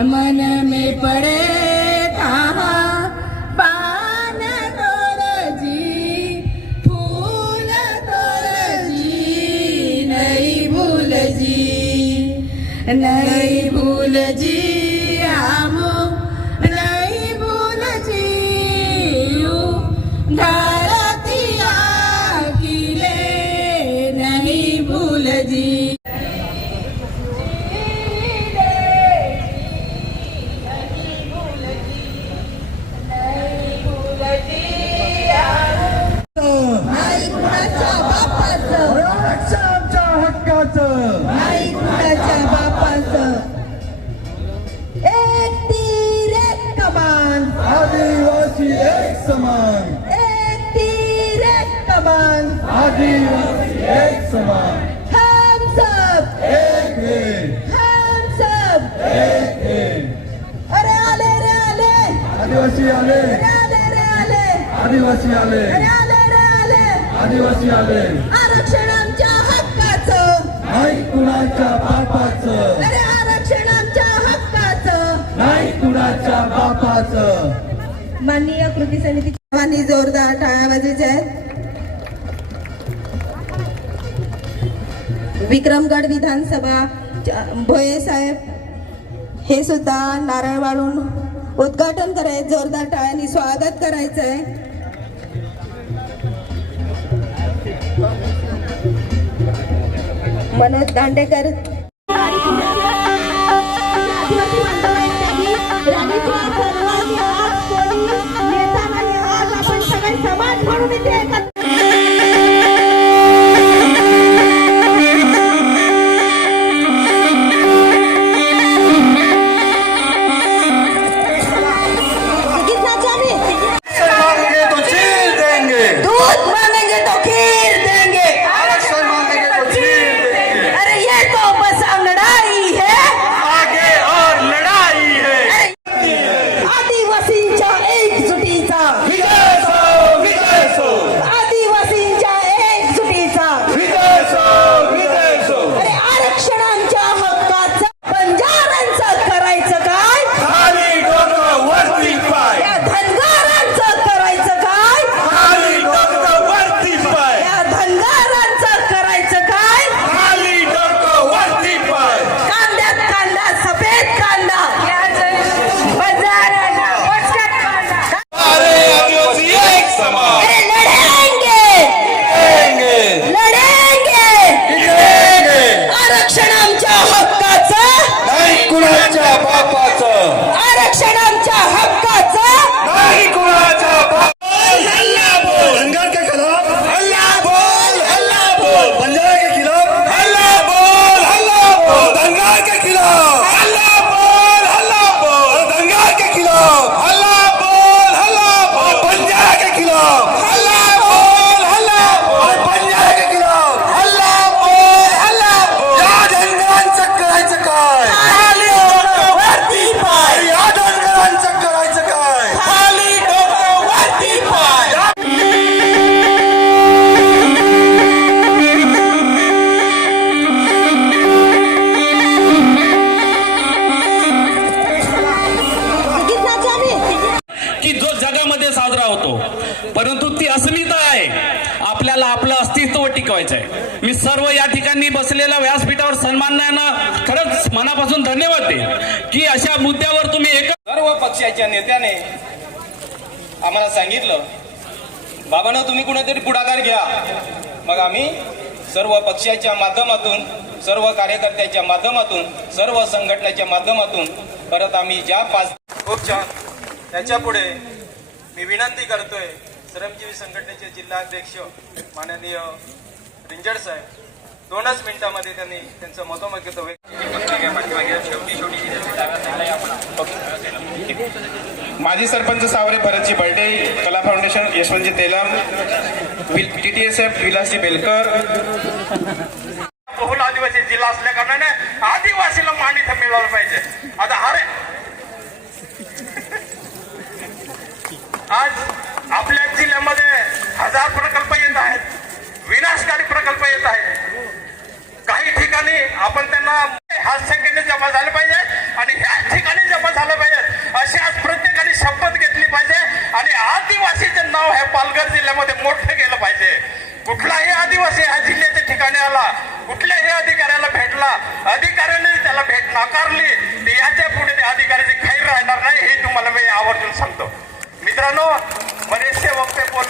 मन में पड़े पान जी फूल जी जी नहीं भूल जी। समान. कमान आदिवासी एक समान. हम सब एक. हम सब एक. अरे आले रे आले. आदिवासी आले. आले रे आले. आदिवासी आले. आले रे आले. आदिवासी आले. आरक्षण आमच्या हक्काचं. नाही कुणाच्या बापाचं. अरे आरक्षण आमच्या हक्काचं. नाही कुणाच्या बापाचं. माननीय कृती समिती सर्वांनी जोरदार टाळ्या वाजवायच्या आहेत. विक्रमगड विधानसभा भोये साहेब हे सुद्धा नारळ वाळून उद्घाटन करायचं जोरदार टाळ्यांनी स्वागत करायचं आहे मनोज दांडेकर. आदिवासी बांधवांसाठी പണിതില്ലേ परंतु ती अस्मिता आहे. आपल्याला आपलं अस्तित्व टिकवायचं आहे मी सर्व या ठिकाणी बसलेल्या व्यासपीठावर सन्मानानं खरंच मनापासून धन्यवाद दे की अशा मुद्द्यावर तुम्ही एक सर्व पक्षाच्या नेत्याने आम्हाला सांगितलं बाबांनो तुम्ही कुणीतरी पुढाकार घ्या. मग आम्ही सर्व पक्षाच्या माध्यमातून सर्व कार्यकर्त्याच्या माध्यमातून सर्व संघटनेच्या माध्यमातून परत आम्ही ज्या पाच खूप छान त्याच्या पुढे मी विनंती करतोय श्रमजीवी संघटनेचे जिल्हाध्यक्ष माननीय रिंजड साहेब दोनच मिनिटांमध्ये त्यांनी त्यांचं मतोमत घेतो माजी sarpanch Saware Bharatji Barde Kala foundation Yashwantji Telam T T S F Vilasji Belkar. बहुल आदिवासी जिल्हा असल्या कारणाने आदिवासीला मान इथं मिळालं पाहिजे. आता अरे आज आपल्या जिल्ह्यामध्ये हजार प्रकल्प येत आहेत. विनाशकारी प्रकल्प येत आहेत. काही ठिकाणी आपण त्यांना ह्याच संख्येने जमा झाले पाहिजे आणि ह्याच ठिकाणी जमा झालं पाहिजे अशी आज प्रत्येकाने शपथ घेतली पाहिजे आणि आदिवासीचं नाव हे पालघर जिल्ह्यामध्ये मोठं केलं पाहिजे. कुठलाही आदिवासी ह्या जिल्ह्याच्या ठिकाणी आला कुठल्याही अधिकाऱ्याला भेटला अधिकाऱ्याने त्याला भेट नाकारली याच्यापुढे त्या अधिकाऱ्याची खैर राहणार नाही हे तुम्हाला मी आवर्जून सांगतो. मित्रांनो बरेचसे वक्ते बोल